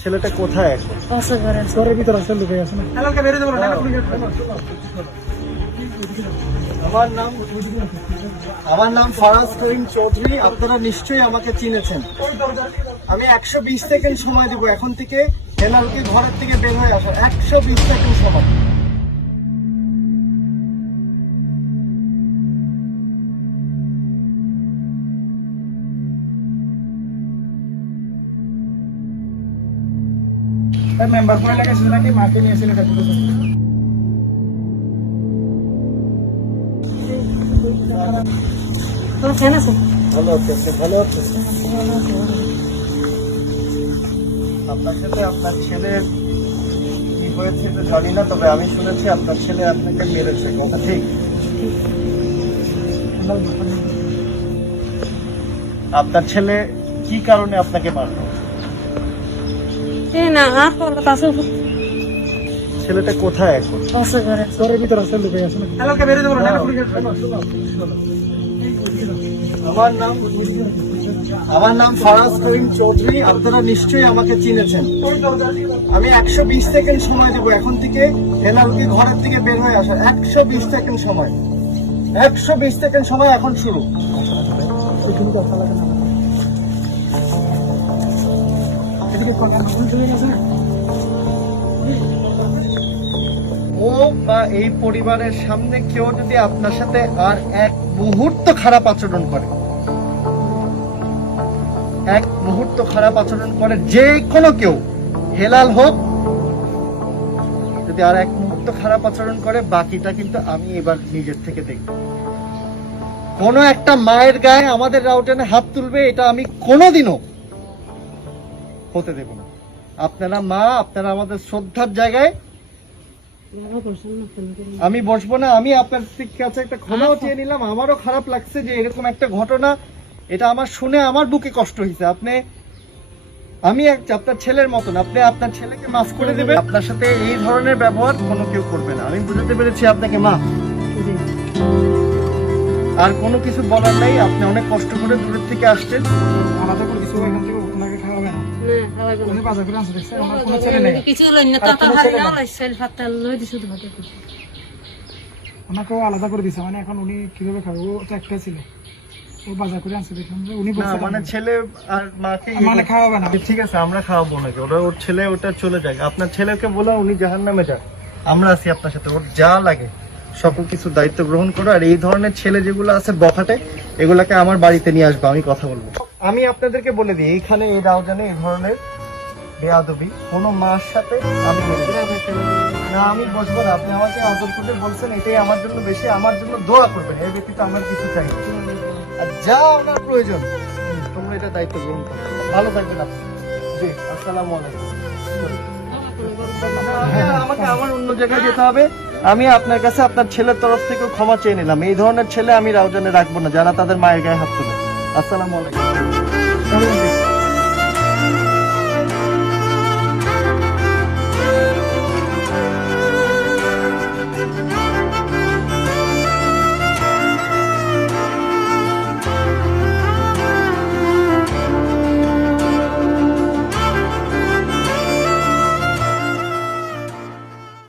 ছেলেটা কোথায় এখন? ঘরের ভিতরে আছে, লুকে আছে না। আমার নাম ফারাজ করিম চৌধুরী। আপনারা নিশ্চয়ই আমাকে চিনেছেন। আমি 120 সেকেন্ড সময় দিব এখন থেকে হেলালকে ঘরের থেকে বের হয়ে আসার। 120 সেকেন্ড সময়। মেম্বার পরে লেগেছে নাকি মাকে নিয়ে ছেলেটা ঢুকেছে। ভালো আছে, ভালো আছে। আপনার সাথে আপনার ছেলের কি হয়েছে তো জানি না, তবে আমি শুনেছি আপনার ছেলে আপনাকে মেরেছে। কথা ঠিক? আপনার ছেলে কি কারণে আপনাকে মারলো? ছেলেটা কোথায় এখন? ঘরের ভিতরে আছে, লুকে আছে না। আমার নাম ফারাজ করিম চৌধুরী। আপনারা নিশ্চয়ই আমাকে চিনেছেন। আমি 120 সেকেন্ড সময় দেবো এখন থেকে হেলালকে ঘরের থেকে বের হয়ে আসার। 120 সেকেন্ড সময়। 120 সেকেন্ড সময় এখন শুরু। ও বা এই পরিবারের সামনে কেউ যদি আপনার সাথে আর এক মুহূর্ত খারাপ আচরণ করে, এক মুহূর্ত খারাপ আচরণ করে, যে কোনো কেউ, হেলাল হোক, যদি আর এক মুহূর্ত খারাপ আচরণ করে, বাকিটা কিন্তু আমি এবার নিজের থেকে দেখব। কোন একটা মায়ের গায়ে আমাদের রাউটানে হাত তুলবে, এটা আমি কোনোদিনও হতে দেব না। আপনারা মা, আপনারা আমাদের শ্রদ্ধার জায়গায়। আমি বসবো না। আমি আপনার কাছে একটা ক্ষমাও চেয়ে নিলাম। আমারও খারাপ লাগছে যে এরকম একটা ঘটনা, এটা আমার শুনে আমার বুকে কষ্ট হয়েছে। আমি আপনার ছেলের মতন, আপনি আপনার ছেলেকে মাফ করে দেবেন। আপনার সাথে এই ধরনের ব্যবহার কোনো কেউ করবে না। আমি বুঝাতে পেরেছি আপনাকে মা। আর কোনো কিছু বলার নাই। আপনি অনেক কষ্ট করে দূরের থেকে আসছেন। আলাদা করে কিছু এখান থেকে ওনাকে খাওয়াবে না। উনি বাজার করে আনছে, দেখছে আমার কোনো ছেলে নেই। ওনাকেও আলাদা করে দিছে, মানে এখন উনি কিভাবে খাবে? ও তো একটা ছিল, ও বাজার করে আনছে, দেখলাম যে উনি বলছে মানে ছেলে আর মাকে মানে খাওয়াবে না। ঠিক আছে, আমরা খাওয়াবো নাকি? ওর ছেলে ওটা চলে যাক। আপনার ছেলেকে বলা উনি জাহান্নামে যাক, আমরা আছি আপনার সাথে। ওর যা লাগে সকল কিছু দায়িত্ব গ্রহণ করো। আর এই ধরনের ছেলে যেগুলো আছে বখাটে, এগুলাকে আমার বাড়িতে নিয়ে আসবো, আমি কথা বলবো। আমি আপনাদেরকে বলে দিই, এইখানে এই রাউজানে এই ধরনের বেয়াদবি কোনো মার সাথে আমি না, আমি বসবো না। আপনি আমাকে আদর করতে বলছেন, এটাই আমার জন্য বেশি। আমার জন্য দোয়া করবেন, এর ব্যতীত আমার কিছু চাই না। আর যা আপনার প্রয়োজন তোমরা এটা দায়িত্ব গ্রহণ করো। ভালো থাকবেন আপনি। জি, আসসালামু আলাইকুম। আমাকে আমার অন্য জায়গায় যেতে হবে। আমি আপনার কাছে আপনার ছেলের তরফ থেকে ক্ষমা চেয়ে নিলাম। এই ধরনের ছেলে আমি রাউজানে রাখবো না, যারা তাদের মায়ের গায়ে হাত তোলে। আসসালামু আলাইকুম।